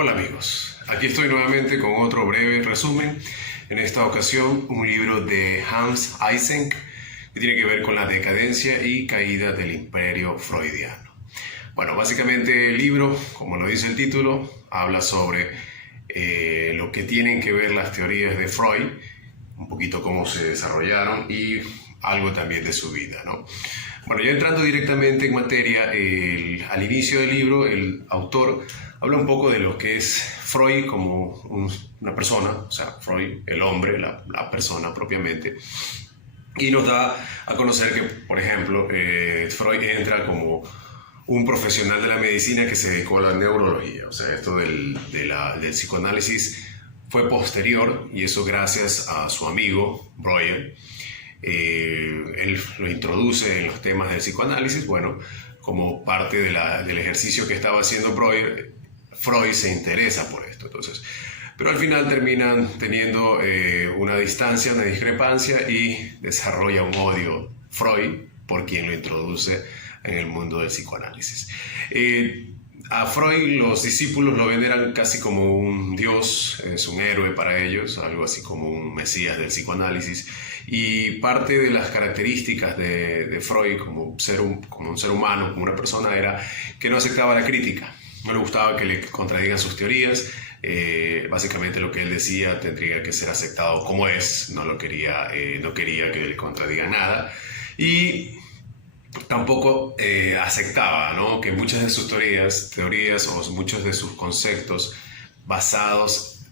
Hola amigos, aquí estoy nuevamente con otro breve resumen. En esta ocasión un libro de Hans Eysenck que tiene que ver con la decadencia y caída del imperio freudiano. Bueno, básicamente el libro, como lo dice el título, habla sobre lo que tienen que ver las teorías de Freud, un poquito cómo se desarrollaron y algo también de su vida, ¿no? Bueno, ya entrando directamente en materia, al inicio del libro el autor habla un poco de lo que es Freud como una persona, o sea, Freud, el hombre, la persona propiamente, y nos da a conocer que, por ejemplo, Freud entra como un profesional de la medicina que se dedicó a la neurología, o sea, esto del psicoanálisis fue posterior, y eso gracias a su amigo Breuer. Él lo introduce en los temas del psicoanálisis. Bueno, como parte del ejercicio que estaba haciendo Breuer, Freud se interesa por esto. Entonces, pero al final terminan teniendo una distancia, una discrepancia, y desarrolla un odio Freud por quien lo introduce en el mundo del psicoanálisis. A Freud los discípulos lo veneran casi como un dios, es un héroe para ellos, algo así como un mesías del psicoanálisis, y parte de las características de Freud como un ser humano, como una persona, era que no aceptaba la crítica, no le gustaba que le contradigan sus teorías. Básicamente lo que él decía tendría que ser aceptado como es, no quería que le contradiga nada, y tampoco aceptaba, ¿no?, que muchas de sus teorías o muchos de sus conceptos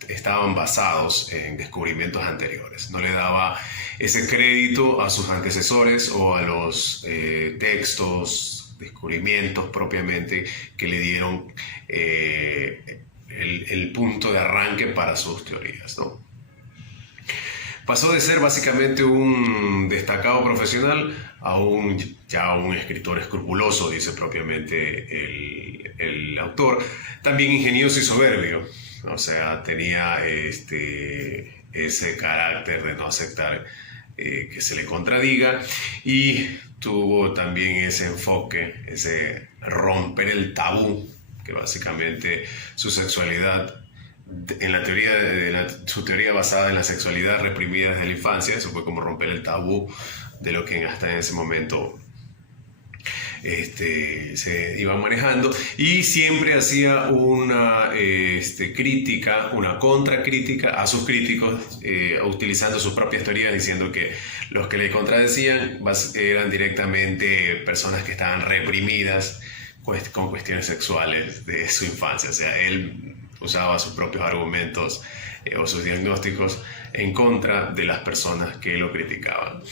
estaban basados en descubrimientos anteriores. No le daba ese crédito a sus antecesores o a los textos, descubrimientos propiamente que le dieron el punto de arranque para sus teorías, ¿no? Pasó de ser básicamente un destacado profesional a un escritor escrupuloso, dice propiamente el autor. También ingenioso y soberbio, o sea, tenía ese carácter de no aceptar que se le contradiga, y tuvo también ese enfoque, ese romper el tabú, que básicamente su sexualidad, en la teoría su teoría basada en la sexualidad reprimida desde la infancia, eso fue como romper el tabú de lo que hasta en ese momento se iba manejando, y siempre hacía una crítica, una contracrítica a sus críticos, utilizando sus propias teorías, diciendo que los que le contradecían eran directamente personas que estaban reprimidas con cuestiones sexuales de su infancia. O sea, él usaba sus propios argumentos o sus diagnósticos en contra de las personas que lo criticaban.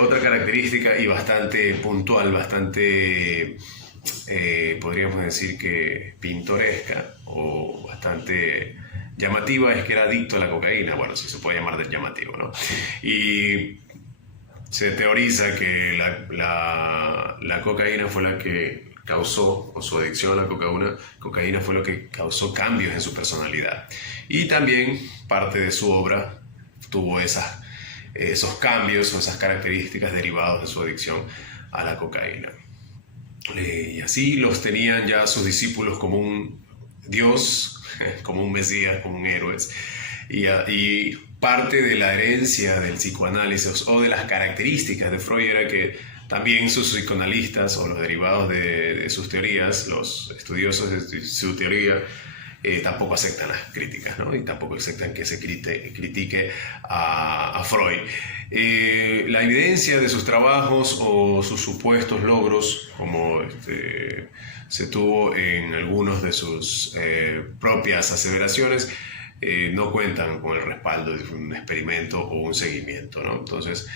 Otra característica, y bastante puntual, bastante podríamos decir que pintoresca o bastante llamativa, es que era adicto a la cocaína. Bueno, si se puede llamar de llamativo, ¿no? Y se teoriza que la cocaína fue la que causó, o su adicción a la cocaína fue lo que causó cambios en su personalidad. Y también parte de su obra tuvo esos cambios o esas características derivados de su adicción a la cocaína. Y así los tenían ya sus discípulos como un dios, como un mesías, como un héroe. Y parte de la herencia del psicoanálisis o de las características de Freud era que también sus psicoanalistas o los derivados de sus teorías, los estudiosos de su teoría, tampoco aceptan las críticas, ¿no? Y tampoco aceptan que se critique a Freud. La evidencia de sus trabajos o sus supuestos logros, como se tuvo en algunos de sus propias aseveraciones, no cuentan con el respaldo de un experimento o un seguimiento, ¿no? Entonces,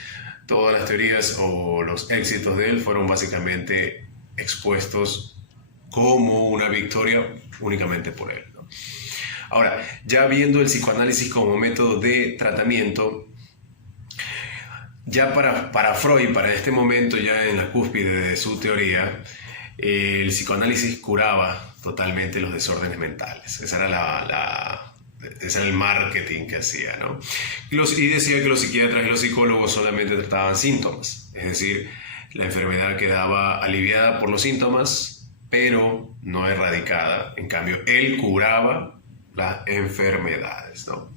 todas las teorías o los éxitos de él fueron básicamente expuestos como una victoria únicamente por él, ¿no? Ahora, ya viendo el psicoanálisis como método de tratamiento, ya para Freud, para este momento, ya en la cúspide de su teoría, el psicoanálisis curaba totalmente los desórdenes mentales. Ese era el marketing que hacía, ¿no? Y decía que los psiquiatras y los psicólogos solamente trataban síntomas, es decir, la enfermedad quedaba aliviada por los síntomas, pero no erradicada. En cambio, él curaba las enfermedades, ¿no?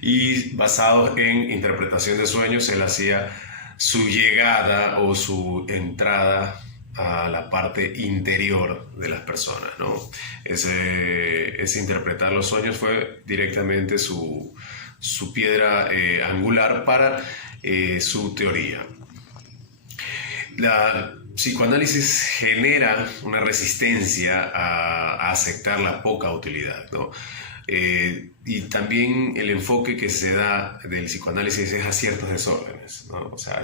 Y basado en interpretación de sueños, él hacía su llegada o su entrada a la parte interior de las personas, ¿no? Ese interpretar los sueños fue directamente su piedra angular para su teoría. La psicoanálisis genera una resistencia a aceptar la poca utilidad, ¿no? Y también el enfoque que se da del psicoanálisis es a ciertos desórdenes, ¿no? O sea,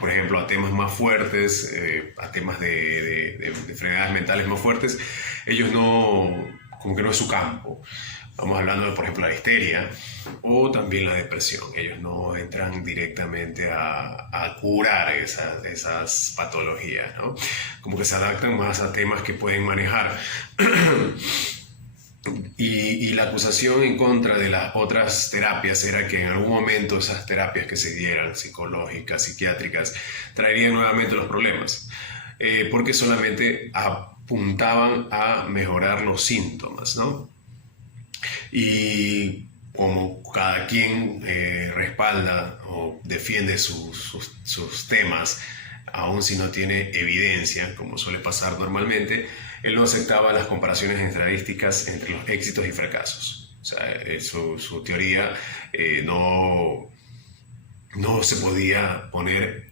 por ejemplo, a temas más fuertes, a temas de enfermedades mentales más fuertes, ellos no, como que no es su campo. Vamos hablando de, por ejemplo, la histeria o también la depresión. Ellos no entran directamente a curar esas patologías, ¿no? Como que se adaptan más a temas que pueden manejar. Y la acusación en contra de las otras terapias era que en algún momento esas terapias que se dieran, psicológicas, psiquiátricas, traerían nuevamente los problemas, porque solamente apuntaban a mejorar los síntomas, ¿no? Y como cada quien respalda o defiende sus temas, aun si no tiene evidencia, como suele pasar normalmente, él no aceptaba las comparaciones estadísticas entre los éxitos y fracasos. O sea, su teoría no se podía poner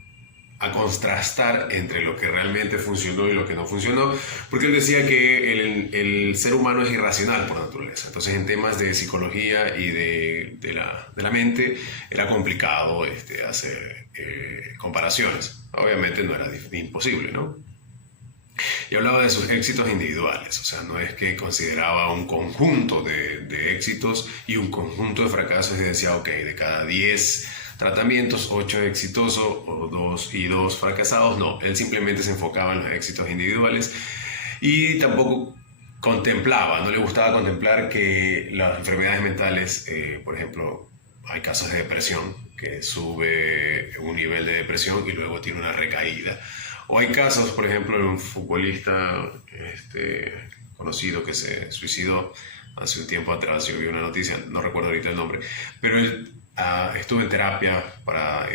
a contrastar entre lo que realmente funcionó y lo que no funcionó, porque él decía que el ser humano es irracional por naturaleza. Entonces, en temas de psicología y de la mente, era complicado hacer comparaciones. Obviamente no era imposible, ¿no? Y hablaba de sus éxitos individuales, o sea, no es que consideraba un conjunto de éxitos y un conjunto de fracasos y decía, ok, de cada 10 tratamientos, 8 exitosos o 2 fracasados. No, él simplemente se enfocaba en los éxitos individuales y tampoco contemplaba, no le gustaba contemplar que las enfermedades mentales, por ejemplo, hay casos de depresión, que sube un nivel de depresión y luego tiene una recaída. O hay casos, por ejemplo, de un futbolista conocido que se suicidó hace un tiempo atrás. Yo vi una noticia, no recuerdo ahorita el nombre, pero él estuvo en terapia para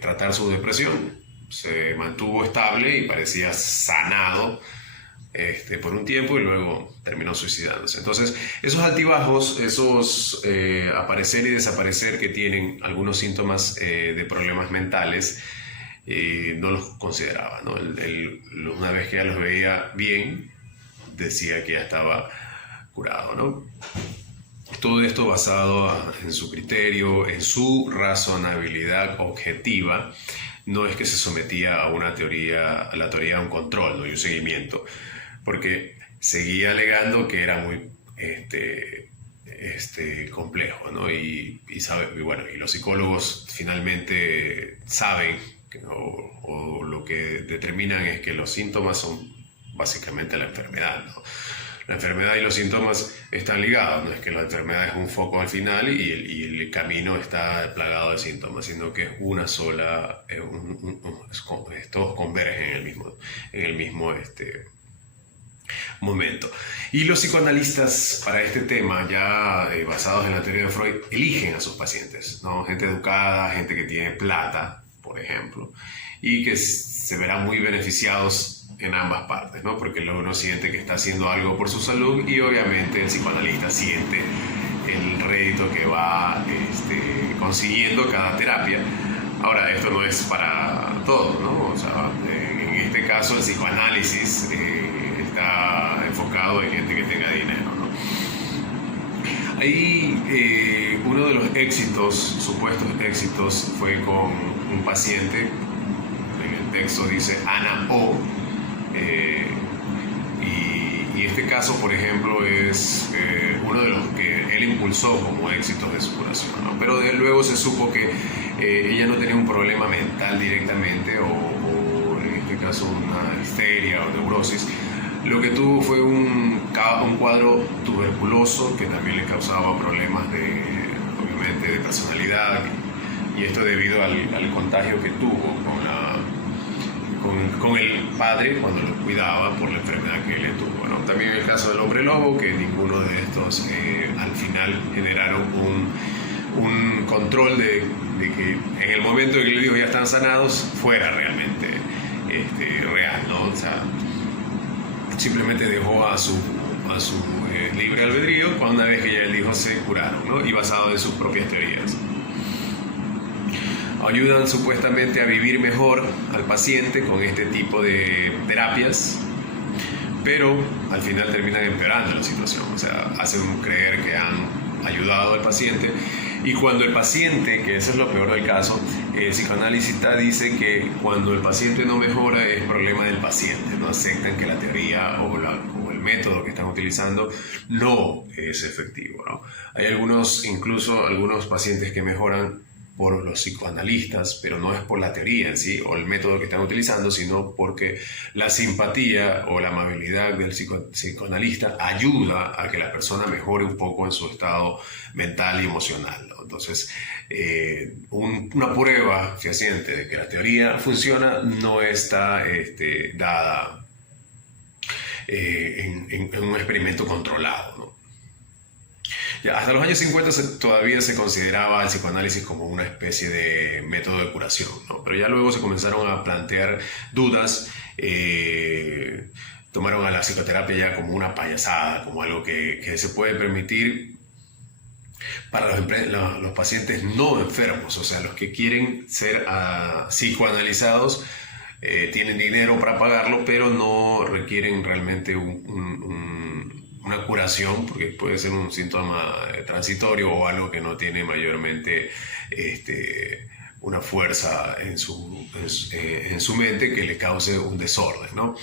tratar su depresión. Se mantuvo estable y parecía sanado por un tiempo y luego terminó suicidándose. Entonces, esos altibajos, esos aparecer y desaparecer que tienen algunos síntomas de problemas mentales, no los consideraba, ¿no? Una vez que ya los veía bien, decía que ya estaba curado, ¿no? Todo esto basado en su criterio, en su razonabilidad objetiva. No es que se sometía a la teoría de un control, ¿no? Y un seguimiento, porque seguía alegando que era muy complejo, ¿no? Y bueno, y los psicólogos finalmente saben o lo que determinan es que los síntomas son básicamente la enfermedad, ¿no? La enfermedad y los síntomas están ligados, no es que la enfermedad es un foco al final y el camino está plagado de síntomas, sino que es una sola, todos convergen en el mismo momento. Y los psicoanalistas para este tema, ya basados en la teoría de Freud, eligen a sus pacientes, ¿no? Gente educada, gente que tiene plata, por ejemplo, y que se verán muy beneficiados en ambas partes, ¿no? Porque uno siente que está haciendo algo por su salud y obviamente el psicoanalista siente el rédito que va consiguiendo cada terapia. Ahora, esto no es para todos, ¿no? O sea, en este caso el psicoanálisis está enfocado en gente que tenga dinero, ¿no? Ahí uno de los éxitos, supuestos éxitos, fue con un paciente. En el texto dice Ana O. Y este caso, por ejemplo, es uno de los que él impulsó como éxitos de su curación, ¿no? Pero luego se supo que ella no tenía un problema mental directamente o en este caso una histeria o neurosis. Lo que tuvo fue un cuadro tuberculoso que también le causaba problemas obviamente de personalidad, y esto debido al contagio que tuvo con el padre cuando lo cuidaba por la enfermedad que le tuvo, ¿no? También el caso del hombre lobo, que ninguno de estos al final generaron un control de que en el momento en que le dijo ya están sanados, fuera realmente real, ¿no? O sea, simplemente dejó a su libre albedrío una vez que ya el hijo se curaron, ¿no? Y basado en sus propias teorías. Ayudan supuestamente a vivir mejor al paciente con este tipo de terapias, pero al final terminan empeorando la situación, o sea, hacen creer que han ayudado al paciente, y cuando el paciente, que eso es lo peor del caso, el psicoanalista dice que cuando el paciente no mejora es problema del paciente, no aceptan que la teoría o el método que están utilizando no es efectivo, ¿no? Hay incluso algunos pacientes que mejoran por los psicoanalistas, pero no es por la teoría en sí o el método que están utilizando, sino porque la simpatía o la amabilidad del psicoanalista ayuda a que la persona mejore un poco en su estado mental y emocional, ¿no? Entonces, una prueba fehaciente de que la teoría funciona no está dada en un experimento controlado, ¿no? Ya, hasta los años 50 todavía se consideraba el psicoanálisis como una especie de método de curación, ¿no? Pero ya luego se comenzaron a plantear dudas, tomaron a la psicoterapia ya como una payasada, como algo que se puede permitir para los pacientes no enfermos, o sea, los que quieren ser psicoanalizados, tienen dinero para pagarlo, pero no requieren realmente una curación, porque puede ser un síntoma transitorio o algo que no tiene mayormente una fuerza en su mente que le cause un desorden, ¿no?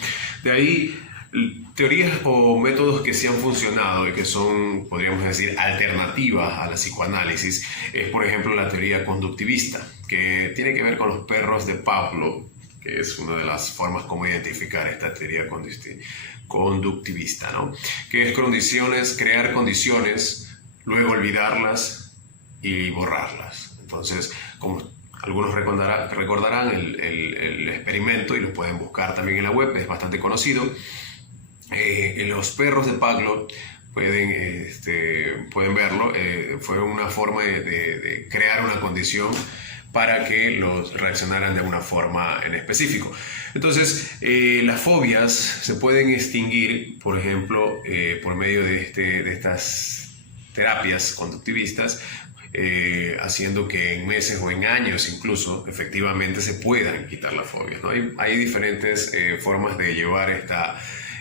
De ahí, teorías o métodos que sí han funcionado y que son, podríamos decir, alternativas a la psicoanálisis, es por ejemplo la teoría conductivista, que tiene que ver con los perros de Pavlov, que es una de las formas como identificar esta teoría conductivista, ¿no? Que es crear condiciones, luego olvidarlas y borrarlas. Entonces, como algunos recordarán el experimento, y lo pueden buscar también en la web, es bastante conocido. En los perros de Pavlov pueden verlo, fue una forma de crear una condición para que los reaccionaran de una forma en específico. Entonces, las fobias se pueden extinguir, por ejemplo, por medio de estas terapias conductivistas, haciendo que en meses o en años incluso efectivamente se puedan quitar las fobias, ¿no? Hay diferentes formas de llevar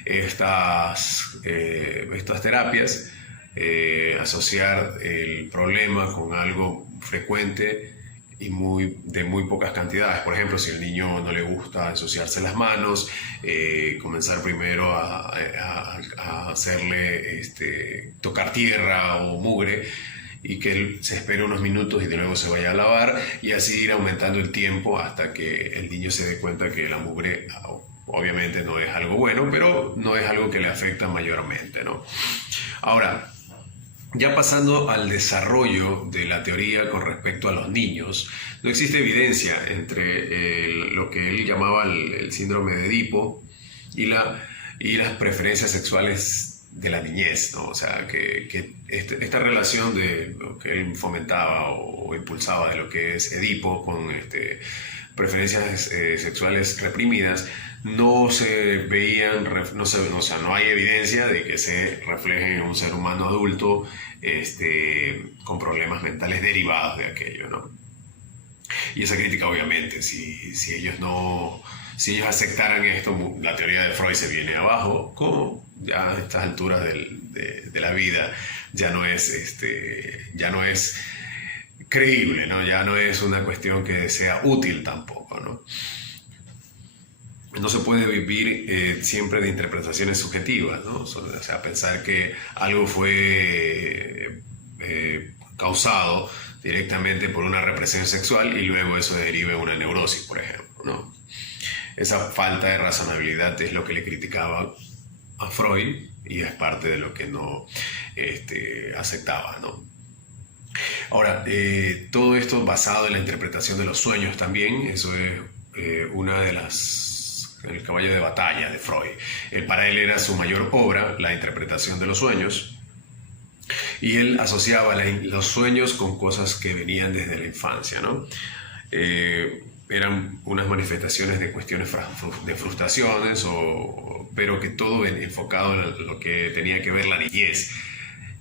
estas terapias, asociar el problema con algo frecuente y de muy pocas cantidades. Por ejemplo, si al niño no le gusta ensuciarse las manos, comenzar primero a hacerle tocar tierra o mugre, y que él se espere unos minutos y de luego se vaya a lavar, y así ir aumentando el tiempo hasta que el niño se dé cuenta que la mugre obviamente no es algo bueno, pero no es algo que le afecta mayormente, ¿no? Ahora, ya pasando al desarrollo de la teoría con respecto a los niños, no existe evidencia entre lo que él llamaba el síndrome de Edipo y las preferencias sexuales de la niñez, ¿no? O sea, que esta relación de lo que él fomentaba o impulsaba de lo que es Edipo con preferencias sexuales reprimidas, no se veían, no hay evidencia de que se reflejen en un ser humano adulto con problemas mentales derivados de aquello, ¿no? Y esa crítica, obviamente, si ellos aceptaran esto, la teoría de Freud se viene abajo, como ya a estas alturas de la vida ya no es creíble, ¿no? Ya no es una cuestión que sea útil tampoco, ¿no? No se puede vivir siempre de interpretaciones subjetivas, ¿no? O sea, pensar que algo fue causado directamente por una represión sexual y luego eso derive en una neurosis, por ejemplo, ¿no? Esa falta de razonabilidad es lo que le criticaba a Freud y es parte de lo que no aceptaba, ¿no? Ahora, todo esto basado en la interpretación de los sueños también, eso es una de las el caballo de batalla de Freud. Para él era su mayor obra, la interpretación de los sueños, y él asociaba los sueños con cosas que venían desde la infancia, ¿no? Eran unas manifestaciones de cuestiones de frustraciones, pero que todo enfocado en lo que tenía que ver la niñez.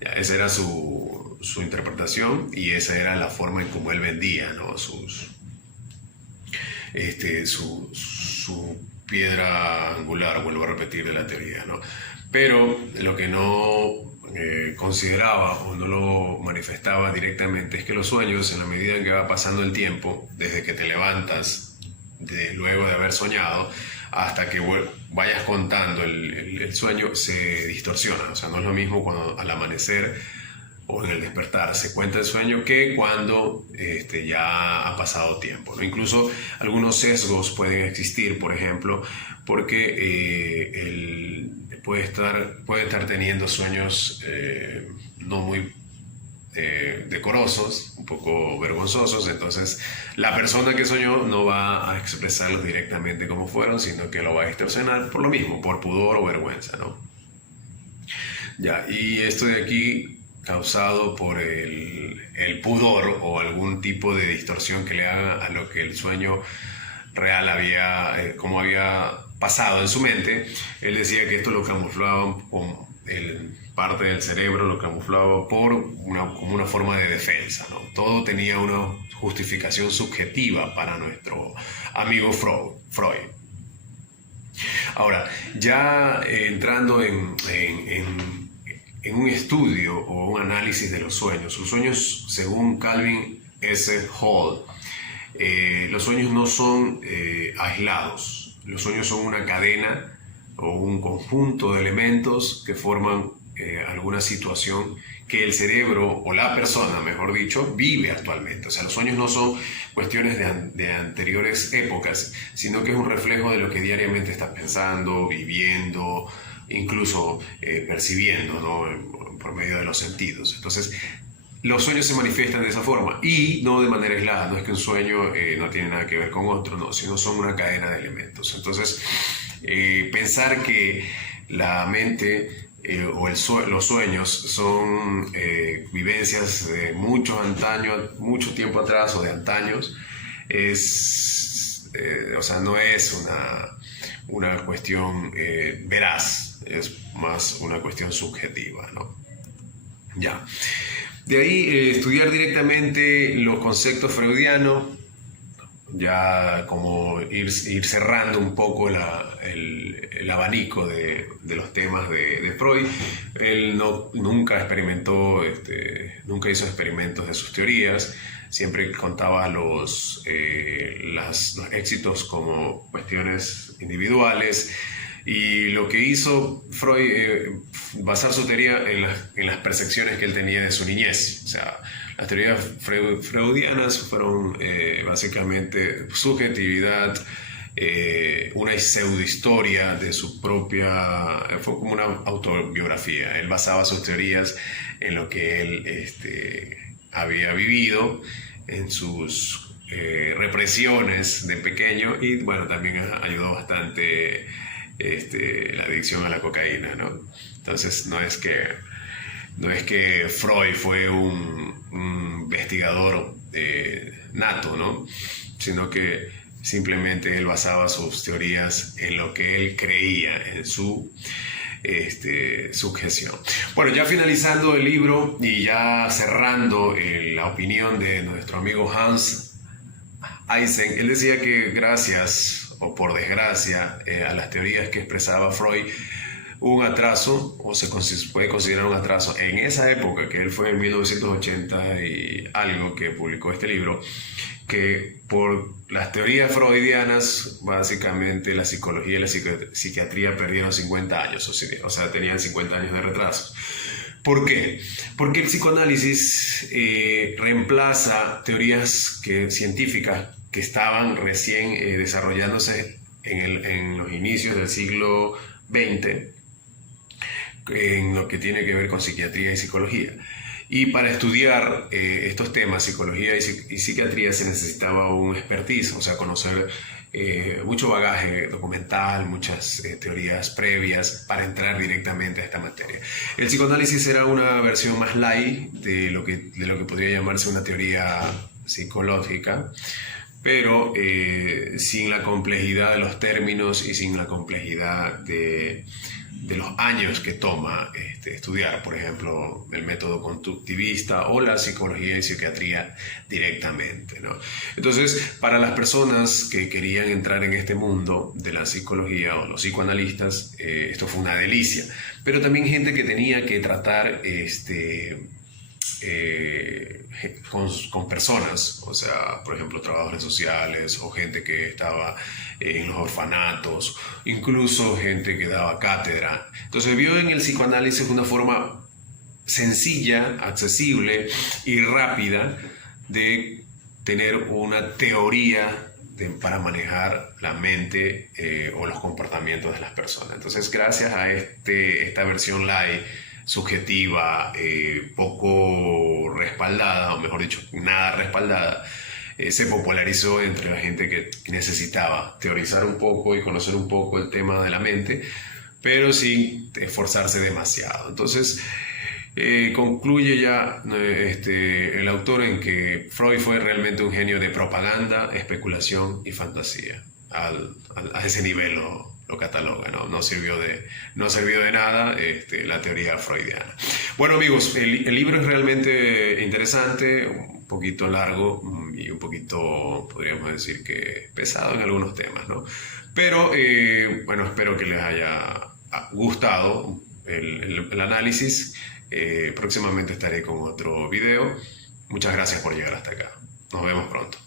Ya, esa era su interpretación, y esa era la forma en cómo él vendía, ¿no? Su piedra angular, vuelvo a repetir, de la teoría, ¿no? Pero lo que no consideraba o no lo manifestaba directamente es que los sueños, en la medida en que va pasando el tiempo, desde que te levantas luego de haber soñado hasta que vayas contando el sueño, se distorsiona. O sea, no es lo mismo cuando al amanecer o en el despertar se cuenta el sueño que cuando ya ha pasado tiempo, ¿no? Incluso algunos sesgos pueden existir, por ejemplo, porque puede estar teniendo sueños no muy decorosos, un poco vergonzosos. Entonces la persona que soñó no va a expresarlos directamente como fueron, sino que lo va a distorsionar por lo mismo, por pudor o vergüenza, ¿no? Ya, y esto de aquí causado por el pudor o algún tipo de distorsión que le haga a lo que el sueño real como había pasado en su mente. Él decía que esto lo camuflaba con parte del cerebro, lo camuflaba como una forma de defensa, ¿no? Todo tenía una justificación subjetiva para nuestro amigo Freud. Ahora, ya entrando en un estudio o un análisis de los sueños, según Calvin S. Hall, los sueños no son aislados. Los sueños son una cadena o un conjunto de elementos que forman alguna situación que el cerebro o la persona, mejor dicho, vive actualmente. O sea, los sueños no son cuestiones de anteriores épocas, sino que es un reflejo de lo que diariamente estás pensando, viviendo, incluso percibiendo, ¿no? Por medio de los sentidos. Entonces, los sueños se manifiestan de esa forma, y no de manera aislada. No es que un sueño no tiene nada que ver con otro, no, sino son una cadena de elementos. Entonces, pensar que la mente los sueños son vivencias de mucho tiempo atrás o de antaños, o sea, no es una cuestión veraz, es más una cuestión subjetiva, ¿no? Ya. De ahí estudiar directamente los conceptos freudianos, ya como ir cerrando un poco el abanico de los temas de Freud. Él nunca hizo experimentos de sus teorías, siempre contaba los éxitos como cuestiones individuales. Y lo que hizo Freud, basar su teoría en las percepciones que él tenía de su niñez. O sea, las teorías freudianas fueron básicamente subjetividad, una pseudohistoria de su propia... Fue como una autobiografía. Él basaba sus teorías en lo que él había vivido, en sus represiones de pequeño, y bueno, también ayudó bastante la adicción a la cocaína, ¿no? Entonces no es que Freud fue un investigador nato, ¿no? Sino que simplemente él basaba sus teorías en lo que él creía, en su sujeción. Bueno, ya finalizando el libro y ya cerrando la opinión de nuestro amigo Hans Eysenck, él decía que gracias o por desgracia a las teorías que expresaba Freud, un atraso, o se puede considerar un atraso en esa época, que él fue en 1980 y algo que publicó este libro, que por las teorías freudianas, básicamente la psicología y la psiquiatría perdieron 50 años, o sea, tenían 50 años de retraso. ¿Por qué? Porque el psicoanálisis reemplaza teorías científicas que estaban recién desarrollándose en los inicios del siglo XX, en lo que tiene que ver con psiquiatría y psicología. Y para estudiar estos temas, psicología y psiquiatría, se necesitaba un expertise, o sea, conocer mucho bagaje documental, muchas teorías previas para entrar directamente a esta materia. El psicoanálisis era una versión más light de lo que podría llamarse una teoría psicológica, pero sin la complejidad de los términos y sin la complejidad de los años que toma estudiar, por ejemplo, el método conductivista o la psicología y psiquiatría directamente, ¿no? Entonces, para las personas que querían entrar en este mundo de la psicología o los psicoanalistas, esto fue una delicia, pero también gente que tenía que tratar con personas, o sea, por ejemplo, trabajadores sociales o gente que estaba en los orfanatos, incluso gente que daba cátedra. Entonces vio en el psicoanálisis una forma sencilla, accesible y rápida de tener una teoría para manejar la mente o los comportamientos de las personas. Entonces, gracias a esta versión light, subjetiva, poco respaldada, o mejor dicho, nada respaldada, se popularizó entre la gente que necesitaba teorizar un poco y conocer un poco el tema de la mente, pero sin esforzarse demasiado. Entonces, concluye ya el autor en que Freud fue realmente un genio de propaganda, especulación y fantasía. A ese nivel lo cataloga, ¿no? No sirvió de nada la teoría freudiana. Bueno, amigos, el libro es realmente interesante, un poquito largo y un poquito, podríamos decir que pesado en algunos temas, ¿no? Pero, bueno, espero que les haya gustado el análisis. Próximamente estaré con otro video. Muchas gracias por llegar hasta acá. Nos vemos pronto.